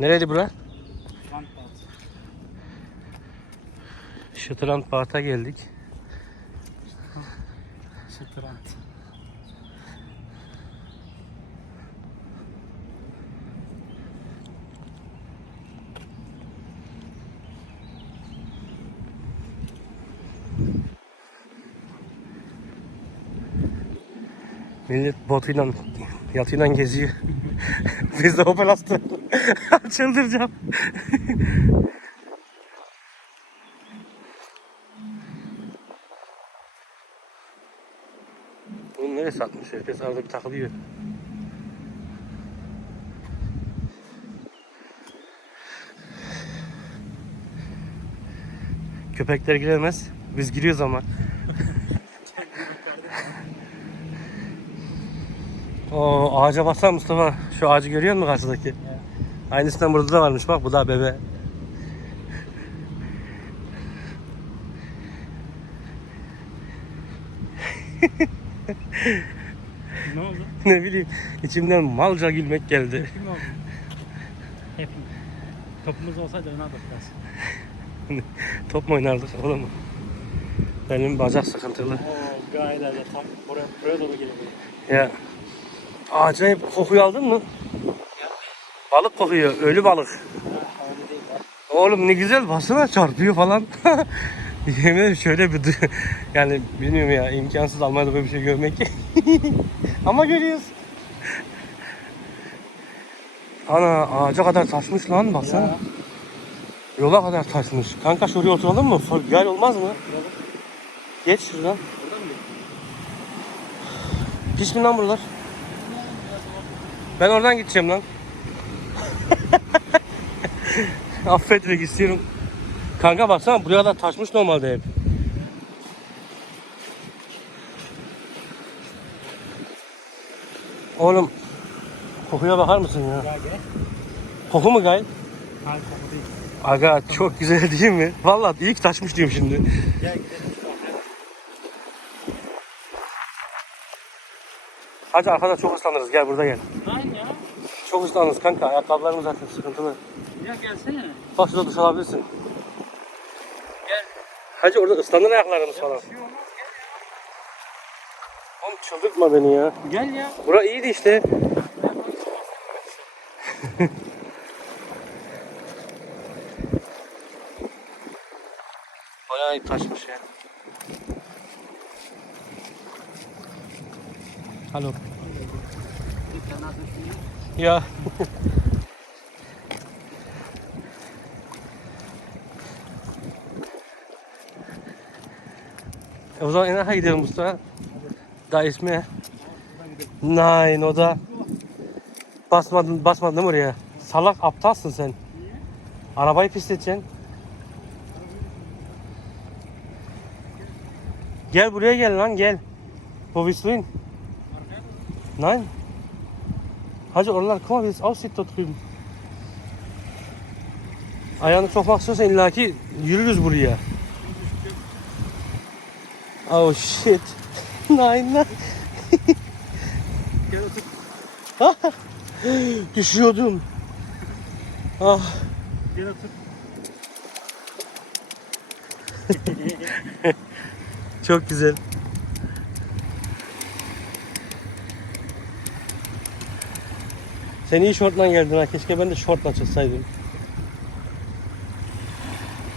Nereydi bura? Frankfurt. Şıtıran Park'a geldik. Şıtırant. Millet botuyla, yatıyla geziyor. Biz de Opel Astra. Çıldıracağım. Bunu nereye satmış? Herkes arada bir takılıyor. Köpekler giremez. Biz giriyoruz ama. O ağaca baksana Mustafa. Şu ağacı görüyor musun karşıdaki? Aynısından burada da varmış bak bu da bebe. Ne oldu? ne bileyim içimden malca gülmek geldi. Kim oldu? Hep. Topumuz olsaydı öne aldık biraz. Top mu oynardık oğlum? Benim bacak sıkıntılı. Oo gayeler de tam buraya, buraya doğru geliyor. Ya acayip kokuyu aldın mı? Balık kokuyor, ölü balık. Oğlum ne güzel basına çarpıyor falan. Yemin ederim şöyle bir yani bilmiyorum ya imkansız Almanya'da böyle bir şey görmek. Ama görüyoruz. Ana ağaca kadar taşmış lan baksana. Ya. Yola kadar taşmış. Kanka şuraya oturalım mı? Gel olmaz mı? Burada Geç şuradan. Pis mi lan buralar? Ben oradan gideceğim lan. Affetmek istiyorum. Kanka baksana buraya da taşmış normalde hep. Oğlum kokuya bakar mısın ya? Koku mu gay? Hayır koku değil. Aga çok güzel değil mi? Vallahi iyi ki taşmış diyorum şimdi. Gel gidelim. Hacı arkada çok ıslanırız gel burada gel. Aynen ya. Çok ıslanırız kanka ayakkabılarımız zaten sıkıntılı. Ya gelsene. Bak şurada duş alabilirsin. Gel. Hacı orada ıslanır ayaklarımız falan. Bir şey olmaz. Oğlum çıldırtma beni ya. Gel. Ya. Bura iyiydi işte. Bayağı taşmış ya. Alo. Ya. E o zaman en arka gidelim Mustafa. Da ismi. Nein o da. Basmadın, basmadın değil mi oraya? Salak aptalsın sen. Arabayı pisleteceksin. Gel buraya gel lan gel. Hin? Nein. Hacı oralar mal wie es aussieht dort drüben. Ayağını sokmak istiyorsan illaki yürürüz buraya. Oh shit. Nein nein. Gel otur. Düşüyordum. Ah. Gel otur. Çok güzel. Sen iyi şortla geldin ha. Keşke ben de şortla çıksaydım.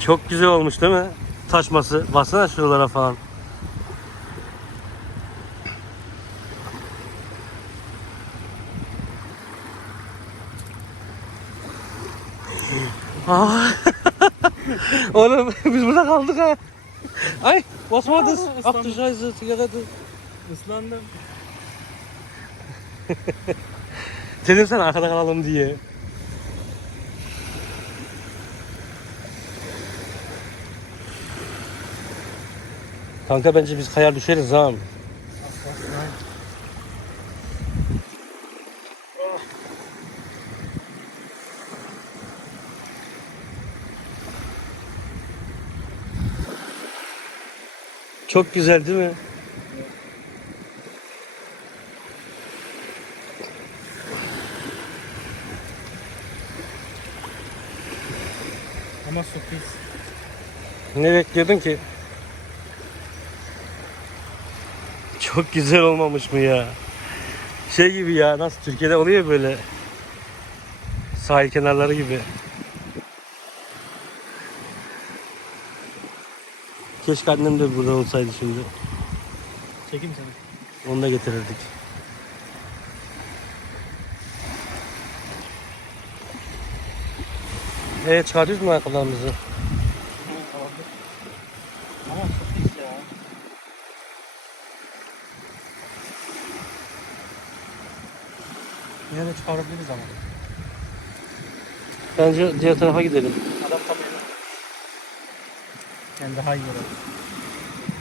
Çok güzel olmuş değil mi? Taşması. Baksana şuralara falan. Aa. Oğlum biz burada kaldık ha. Ay, was war das? Ach du Scheiße, Zigarette. Islandım. Dedim sana arkada kalalım diye. Kanka bence biz kayar düşeriz ha. Çok güzel değil mi? Ama sürpriz. Ne bekliyordun ki? Çok güzel olmamış mı ya? Şey gibi ya nasıl Türkiye'de oluyor böyle sahil kenarları gibi. Keşke annem de burada olsaydı şimdi. Çekeyim seni. Onu da getirirdik. Ee çıkartıyoruz mu ayakkabılarımızı? Ama ya. Yine de çıkarabiliriz ama. Bence diğer tarafa gidelim. Adam tabii. Yani daha iyi olur.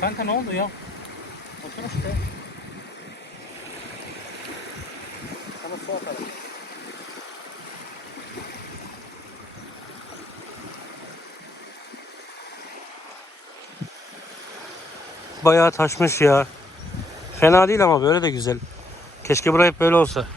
Kanka ne oldu ya? Otur işte. Sana su Bayağı taşmış ya. Fena değil ama böyle de güzel. Keşke burası hep böyle olsa.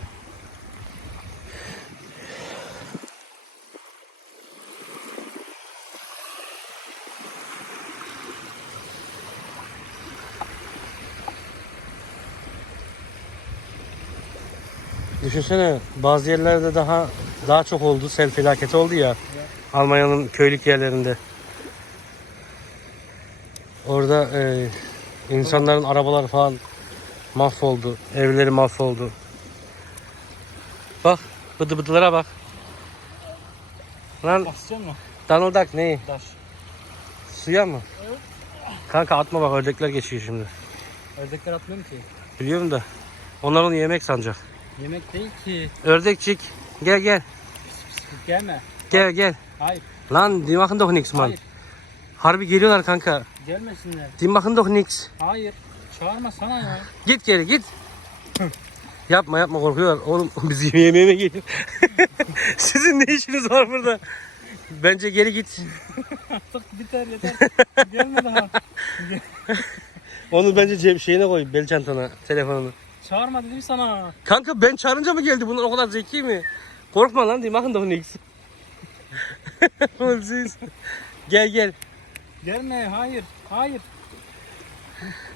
Düşünsene bazı yerlerde daha daha çok oldu. Sel felaketi oldu ya. Almanya'nın köylük yerlerinde. Orada e, insanların arabalar falan mahvoldu. Evleri mahvoldu. Bak bıdı bıdılara bak. Lan Basacak mı? Donald Duck neyi? Daş. Suya mı? Kanka atma bak ördekler geçiyor şimdi. Ördekler atmıyorum ki. Biliyorum da. Onlar onu yemek sanacak. Yemek değil ki. Ördekçik gel gel. Gelme. Gel gel. Hayır. Lan die machen doch nichts. Hayır. Harbi geliyorlar kanka. Gelmesinler. Die machen doch nichts. Hayır. Çağırma sana ya. Git geri git. yapma yapma korkuyorlar. Oğlum bizi yemeğe mi geliyor? Sizin ne işiniz var burada? Bence geri git. Artık biter yeter. Gelme daha. Onu bence cep şeyine koy bel çantana telefonunu. Çağırma dedim sana. Kanka ben çağırınca mı geldi? Bunlar o kadar zeki mi? Korkma lan machen doch nichts. Oğlum siz. Gel gel. Gelme. Hayır. Hayır.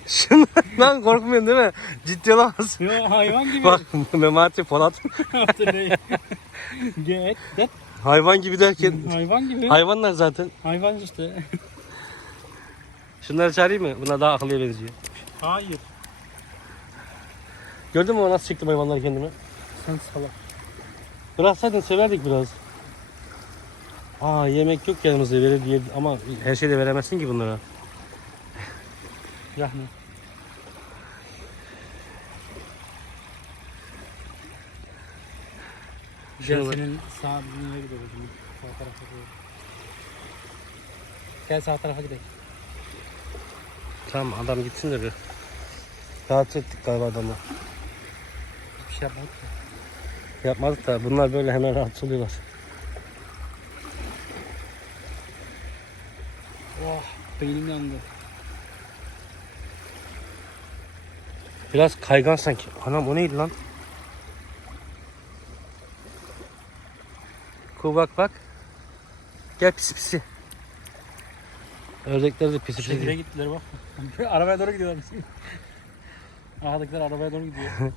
Şunlar lan korkmuyorsun değil mi? Ciddi olamazsın. Yo hayvan gibi. Bak Memati Polat. Get. Det. hayvan gibi derken Hayvan gibi. hayvanlar zaten. Hayvan işte. Şunları çağırayım mı? Bunlar daha akıllıya benziyor. Hayır. Gördün mü o nasıl çektim hayvanları kendime? Sen salak. Bıraksaydın severdik biraz. Aa yemek yok yanımızda verir diye ama her şeyi de veremezsin ki bunlara. Rahmi. Gel Şuna bak. senin sağ dünyaya şimdi. Sağ tarafa doğru. Gel sağ tarafa gidelim. Tamam adam gitsin de bir. Rahatsız ettik galiba adamı. Hiçbir şey yapmadık ki. Yapmadık da bunlar böyle hemen rahatsız oluyorlar. Oh beynim yandı. Biraz kaygan sanki. Anam o neydi lan? Ku bak. Gel pisi pisi. Ördekler de pisi pisi. gittiler bak. arabaya doğru gidiyorlar bizim. Arkadakiler arabaya doğru gidiyor.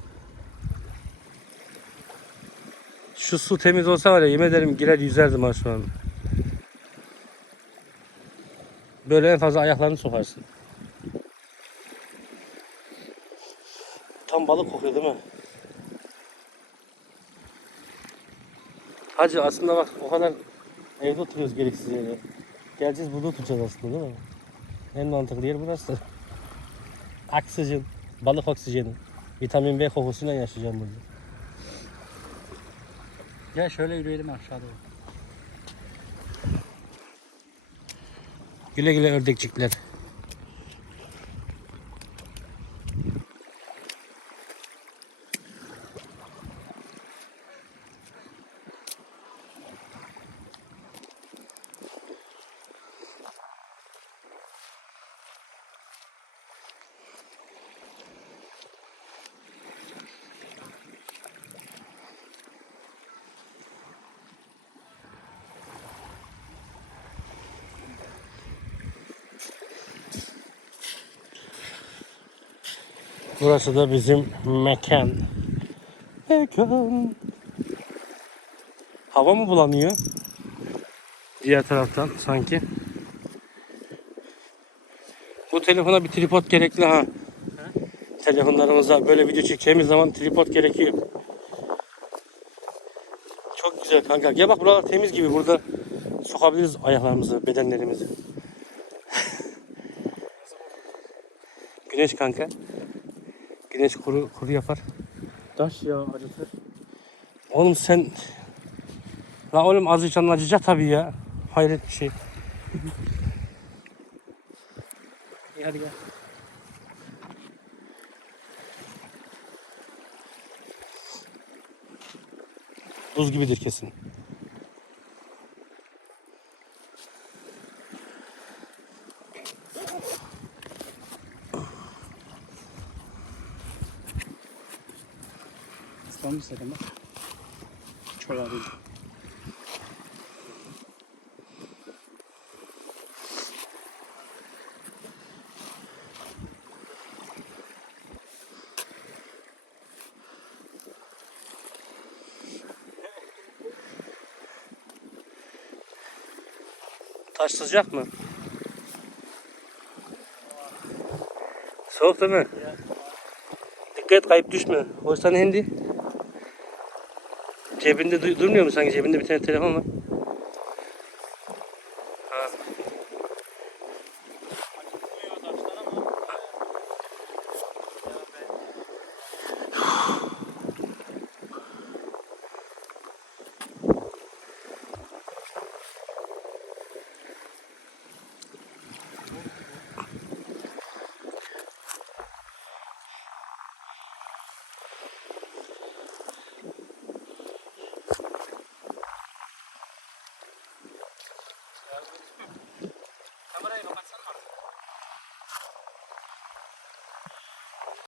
Şu su temiz olsa var ya yemin ederim girer yüzerdim ha şu an. Böyle en fazla ayaklarını sokarsın. Tam balık kokuyor değil mi? Hacı aslında bak o kadar evde oturuyoruz gereksiz yere. Geleceğiz burada oturacağız aslında değil mi? En mantıklı yer burası. Oksijen, balık oksijeni. Vitamin B kokusuyla yaşayacağım burada. Gel şöyle yürüyelim aşağı doğru. Güle güle ördekçikler. Burası da bizim mekan. Mekan. Hava mı bulanıyor? Diğer taraftan sanki. Bu telefona bir tripod gerekli ha. Telefonlarımıza böyle video çekeceğimiz zaman tripod gerekiyor. Çok güzel kanka. Gel bak buralar temiz gibi. Burada sokabiliriz ayaklarımızı, bedenlerimizi. Güneş kanka. Güneş kuru, kuru yapar. Taş ya acıtır. Oğlum sen... La oğlum azıcık canın acıyacak tabii ya. Hayret bir şey. İyi hadi gel. Buz gibidir kesin. Islanmış zaten bak. Çorabı değil. Taş sıcak mı? Soğuk değil mi? Dikkat kayıp düşme. O yüzden hindi. Cebinde du- durmuyor mu sanki? Cebinde bir tane telefon var.